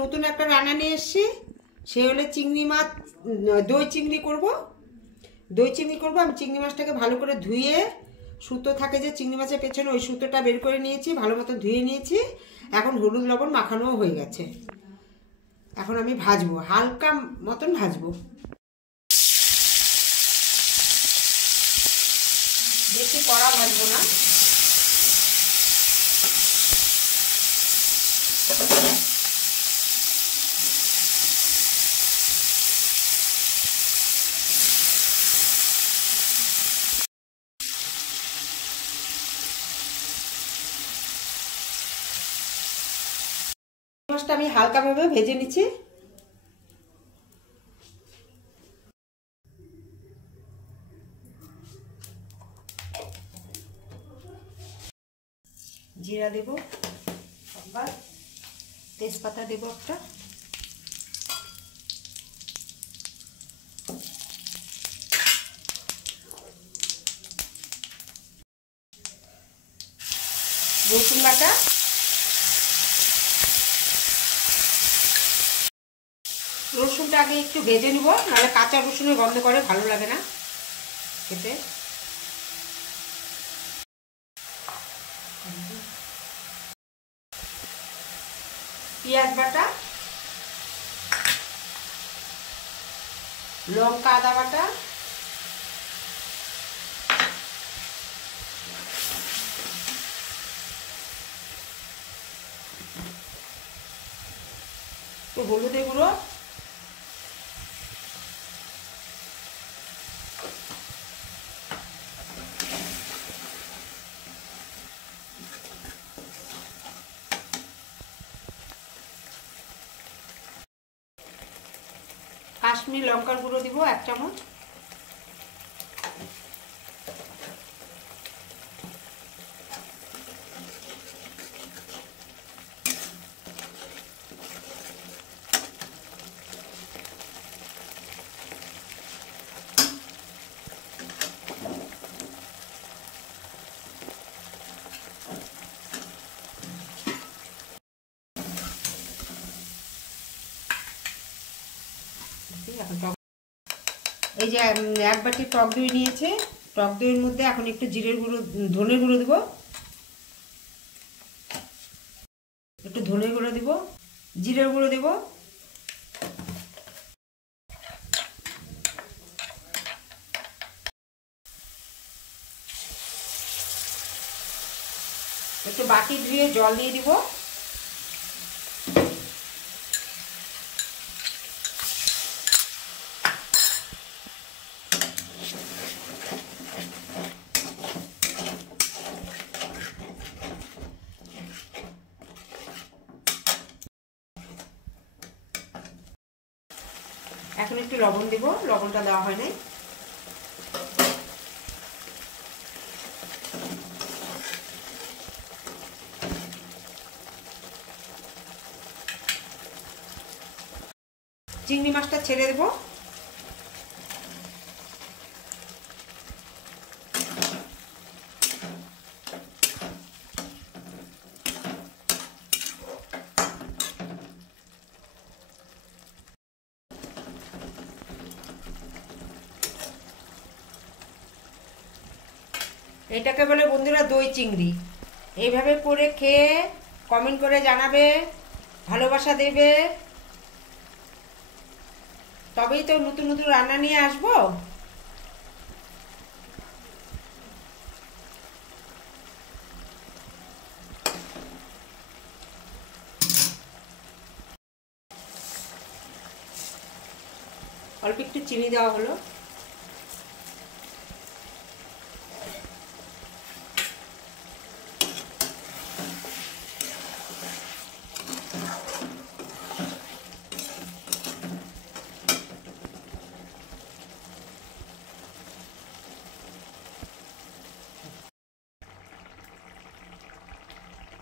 নতুন একটা রান্না নিয়ে এসেছি, সে হলে চিংড়ি মাছ দই চিংড়ি করব। আমি চিংড়ি মাছটাকে ভালো করে ধুয়ে, সুতো থাকে যে চিংড়ি মাছের পেছনে, ওই সুতোটা বের করে নিয়েছি, ভালো মতো ধুয়ে নিয়েছি। এখন হলুদ লবণ মাখানোও হয়ে গেছে। এখন আমি ভাজবো, হালকা মতন ভাজবো, বেশি কড়া ভাজবো না। মাছটা আমি হালকাভাবে ভেজে নিচ্ছি। জিরা দেব, আবার তেজপাতা দেব একটা, রসুন বাটা, রসুনটা আগে একটু ভেজে নিব, নাহলে কাঁচা রসুনের গন্ধ করে, ভালো লাগে না খেতে। পেঁয়াজ বাটা, লঙ্কা আদা বাটা, তো হলুদের গুঁড়ো, কাশ্মীর লঙ্কার গুঁড়ো দিব 1 চামচ, এই যে 1 বাটি টক দই নিয়েছে, টক দইয়ের মধ্যে এখন একটু জিরের গুঁড়ো, ধনের গুঁড়ো দিব, একটু ধনের গুঁড়ো দিব, জিরের গুঁড়ো দিব, একটু বাটি ধুয়ে জল দিয়ে দিব, এখন একটু লবণ দিব, লবণটা দেওয়া হয় নাই, চিংড়ি মাছটা ছেড়ে দেব, এটাকে বলে বন্ধুরা দই চিংড়ি। এইভাবে করে খেয়ে কমেন্ট করে জানাবে, ভালোবাসা দেবে, তবেই তো নতুন নতুন রান্না নিয়ে আসবো। অল্প একটু চিনি দেওয়া হলো,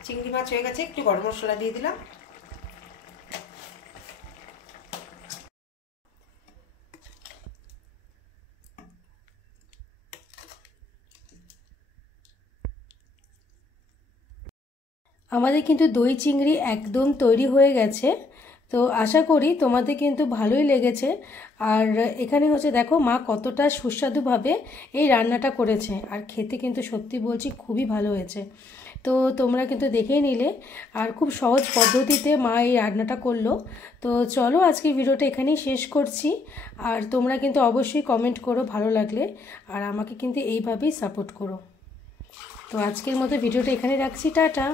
চিংড়ি মাছ হয়ে গেছে, একটু গরম মশলা দিয়ে দিলাম, আমাদের কিন্তু দই চিংড়ি একদম তৈরি হয়ে গেছে। তো আশা করি তোমাদের কিন্তু ভালোই লেগেছে। আর এখানে হচ্ছে দেখো মা কতটা সুস্বাদুভাবে এই রান্নাটা করেছে, আর খেতে কিন্তু সত্যি বলছি খুবই ভালো হয়েছে। তো তোমরা কিন্তু দেখেই নিলে, আর খুব সহজ পদ্ধতিতে মা এই রান্নাটা করলো। তো চলো আজকের ভিডিওটা এখানেই শেষ করছি। আর তোমরা কিন্তু অবশ্যই কমেন্ট করো ভালো লাগলে, আর আমাকে কিন্তু এইভাবেই সাপোর্ট করো। তো আজকের মতো ভিডিওটা এখানে রাখছি, টাটা।